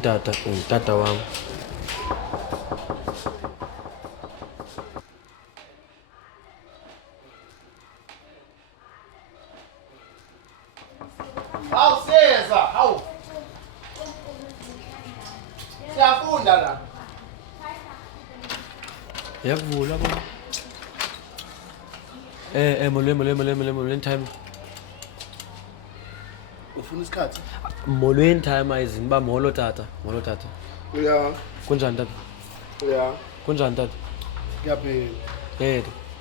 tata ungutata wam. Hawu seza, hawu. Siyafunda la. Yakuvula ba. Molweni time. Ufuna isikhathi? Molweni time ayizini ba molo tata. Ya. Kunjani tata? Ya. Kunjani tata? Ngiyaphila.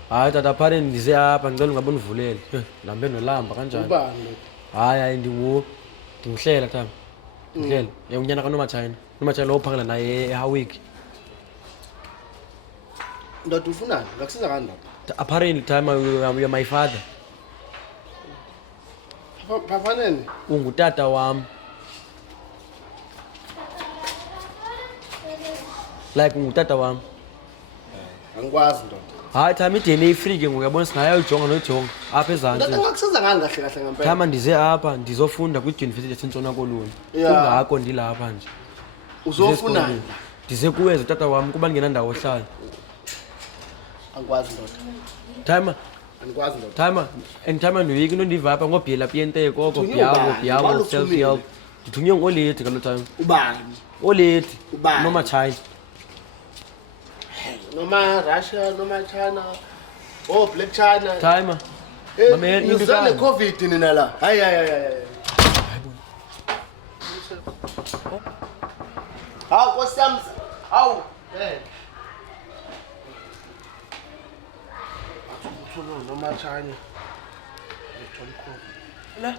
Hayi tata phare ndize apha ngicela ungabona uvulele. Lambe nolamba kanjani? Ubani? Hayi ndinguhlela tata. Ngihlela. Unyana kaNomatshayina. Nomatshayina lo uphangela naye eHawick. Ndoda ufunani? Ngakusiza kanjani? Apparently time you're my father. Papa nene? Ungutata wam. Like ungutata wam. Angikwazi ndoda. Hayi time idene ifree ke ngiyabona singayayijonga nojonga apha ezantsi. Ndoda ngakusiza ngani kahle ngempela? Time ndize apha ndizofunda kwi-University yaseNtshona Koloni. Kungako ndilapha nje. Uzofuna? Ndize kuweza tata wam kuba ndingenandawo ohlala. Angikwazi ndoda. Time Angikwazi ndoda. time ndoyika into ndiva apha ngobhiyela piyente koko bhiyawo self help. Ndithunywe ngoledi ngalo time. Ubani? Oledi. Ubani? Nomatshayina. Noma Russia, noma China. Oh, Black China. Time. Mama into ka COVID nina la. Hayi. Hawu kwasiyami. Hawu. Noma China. La.